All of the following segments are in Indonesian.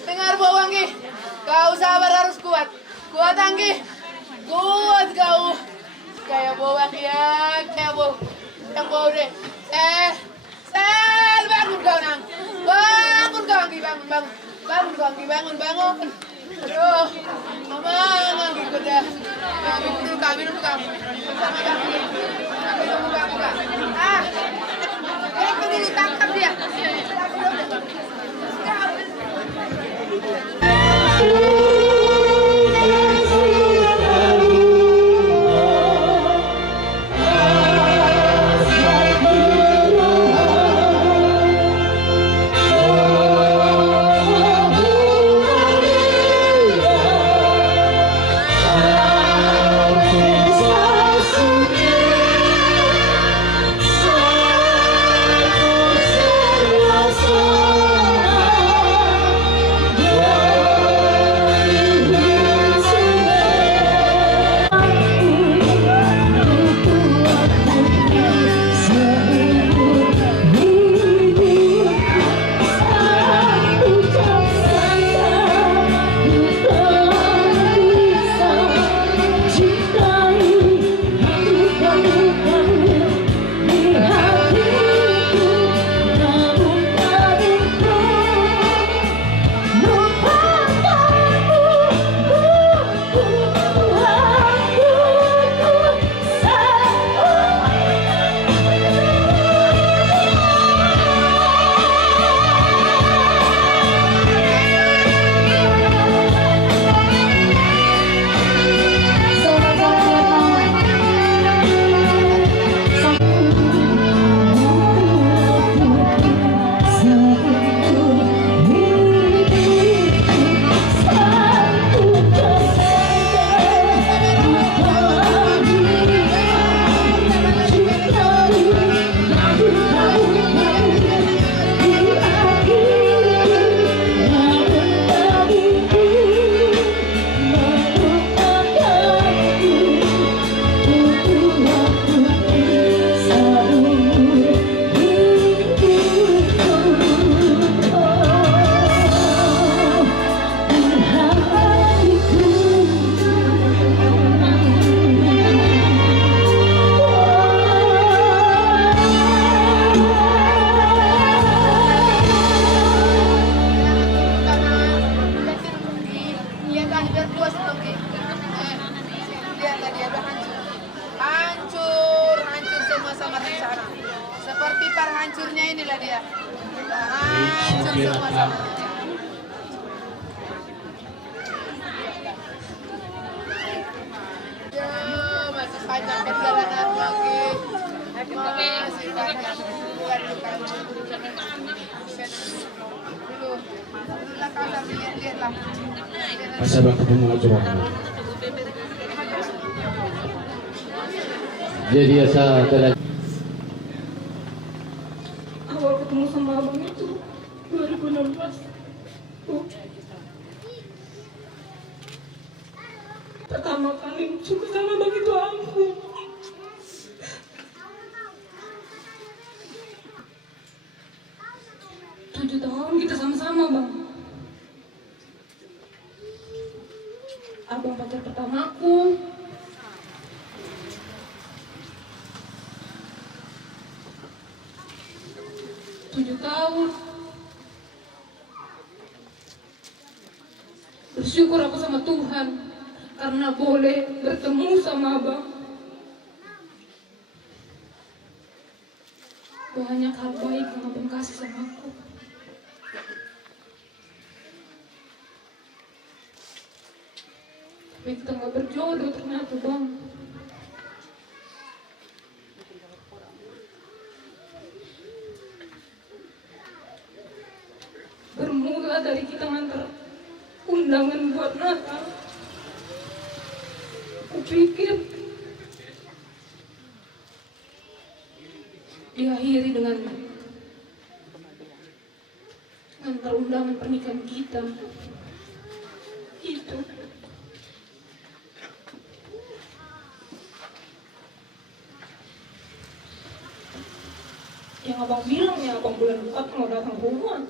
Dengar Bowangi, kau sabar harus kuat. Kuat Anggi, kuat kau. Kayak Bowangi ya, kayak yang bau deh. Sel, bangun kau nang. Bangun kau Anggi, bangun. Bangun kau Anggi, bangun. Aduh, mama Anggi kuda. Minum dulu kau. Sama Anggi. Minum kamu. Aku dulu tangkap dia. Oh perkirakan Ya, masih panjang perjalanan lagi. Masih banyak bulan dulu. Lah kalau lihat-lihat lah. masa bang pengajuan. Jadi biasa telah Awal ketemu sama abang itu 2016. Pertama kali suka sama abang itu aku. Tujuh tahun kita sama-sama, Bang. Abang pacar pertamaku. Tujuh tahun. Bersyukur aku sama Tuhan karena boleh bertemu sama abang. Banyak hal baik yang abang kasih sama aku. Tapi kita nggak berjodoh ternyata, Bang. Bermula dari kita ngantar undangan buat Natal. Kupikir diakhiri dengan ngantar undangan pernikahan kita. Itu. Yang abang bilang ya abang bulan 4 mau datang ke rumah.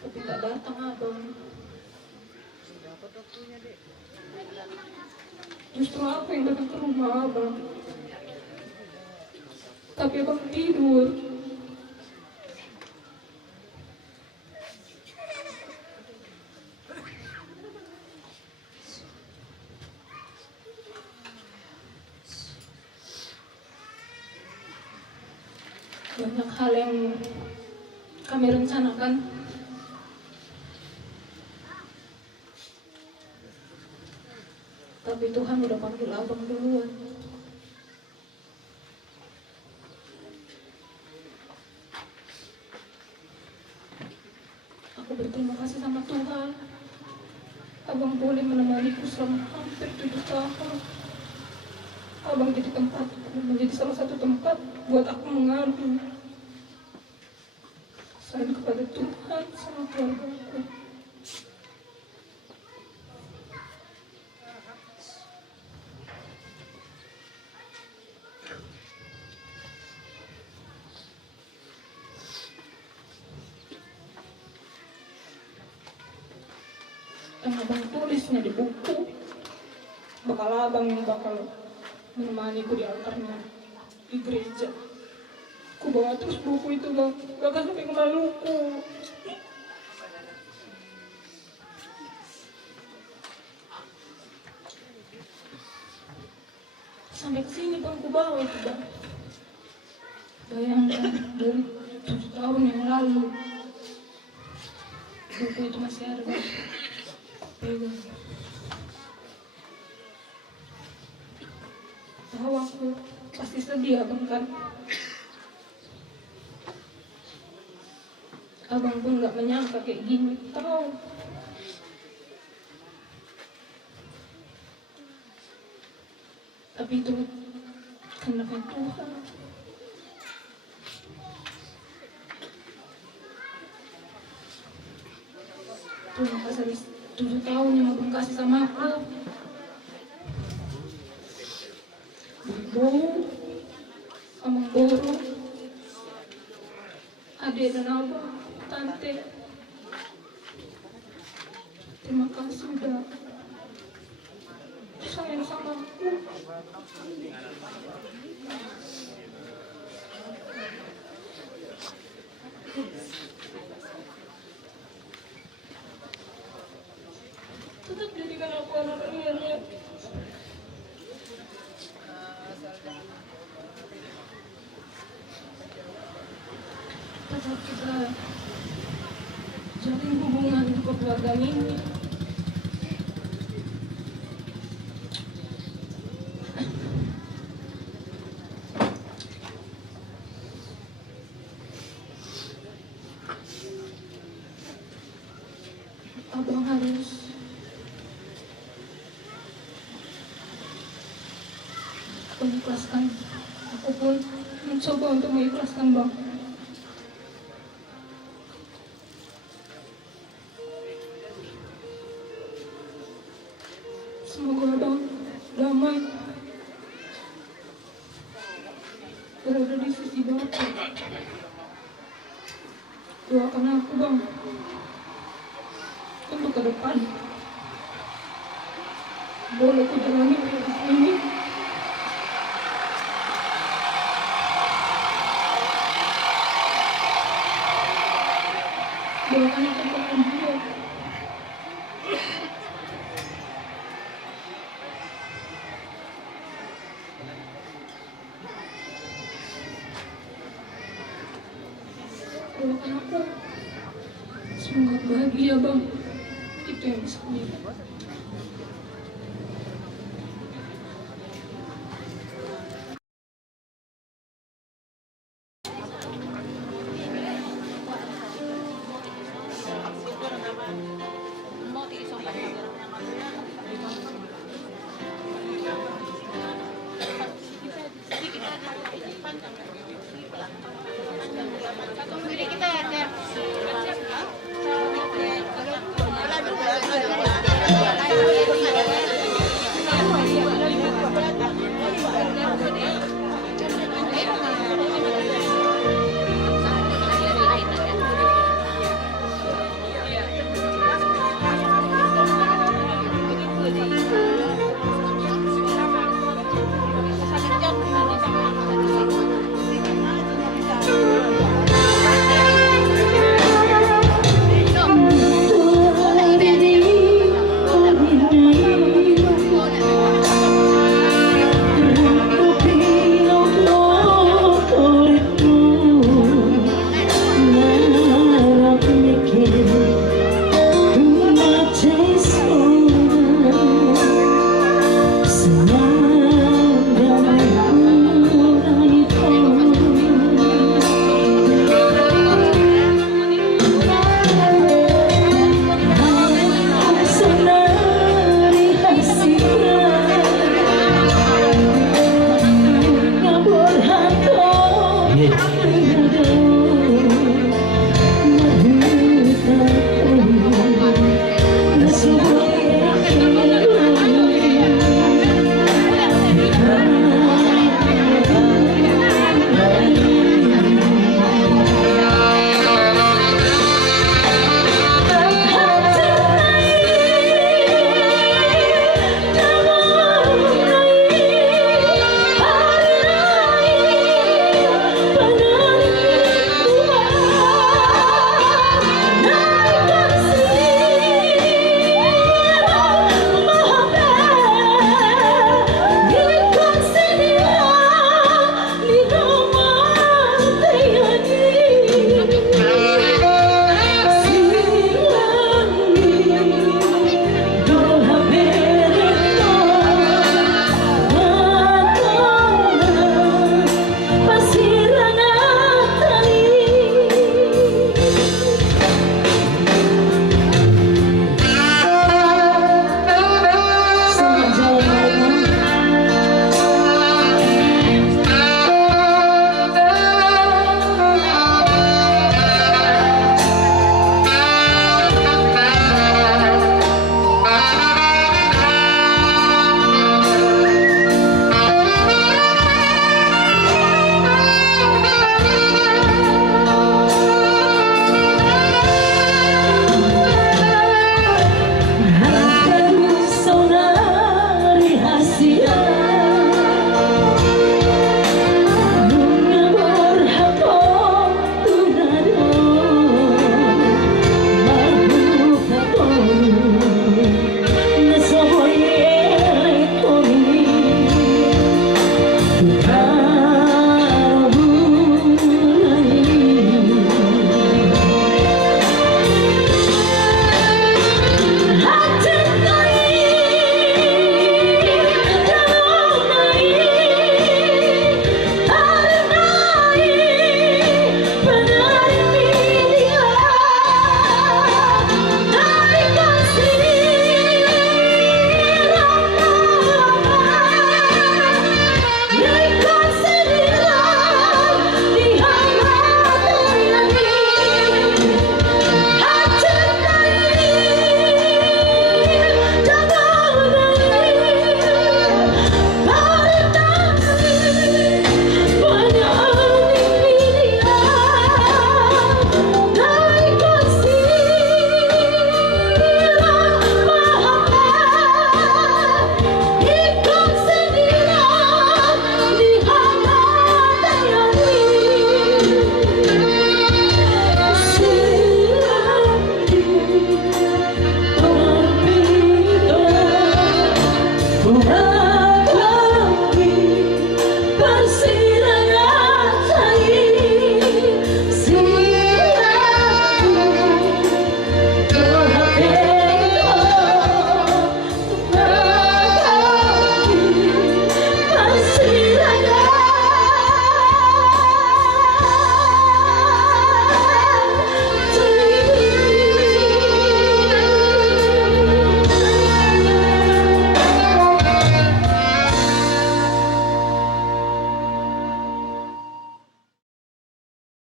Tapi tak datang abang. Justru aku yang datang ke rumah abang. Tapi abang tidur. Banyak hal yang kami rencanakan. Tapi Tuhan udah panggil abang duluan. Aku berterima kasih sama Tuhan. Abang boleh menemaniku selama hampir 7 tahun. Abang jadi tempat, menjadi salah satu tempat buat aku mengadu. Selain kepada Tuhan sama keluargaku. Yang abang tulisnya di buku, bakal abang yang bakal menemaniku di altarnya di gereja. Ku bawa terus buku itu, Bang, bahkan sampai ke Maluku. Sampai ke sini, Bang, ku bawa itu, Bang. Bayangkan dari 7 tahun yang lalu buku itu masih ada, Bang. Pegang. Tahu aku pasti sedih, Abang, kan? Abang pun gak menyangka kayak gini, tahu. Tapi itu kehendak Tuhan. Terima kasih 7 tahun yang abang kasih sama aku. Ibu, abang Boro, adik dan abang, tante. Terima kasih udah sayang sama aku. Tetap jadikan aku anak kalian ya. tetap kita jalin hubungan kekeluargaan ini. Abang harus mengikhlaskan. Aku pun mencoba untuk mengikhlaskan, Bang. Semoga Abang damai, berada di sisi Bapak. Doakan aku, Bang, untuk ke depan. Boleh ku jalani hidup ini. Doakan aku bahagia. Doakan aku semoga bahagia, Bang. Itu yang bisa aku minta. Kita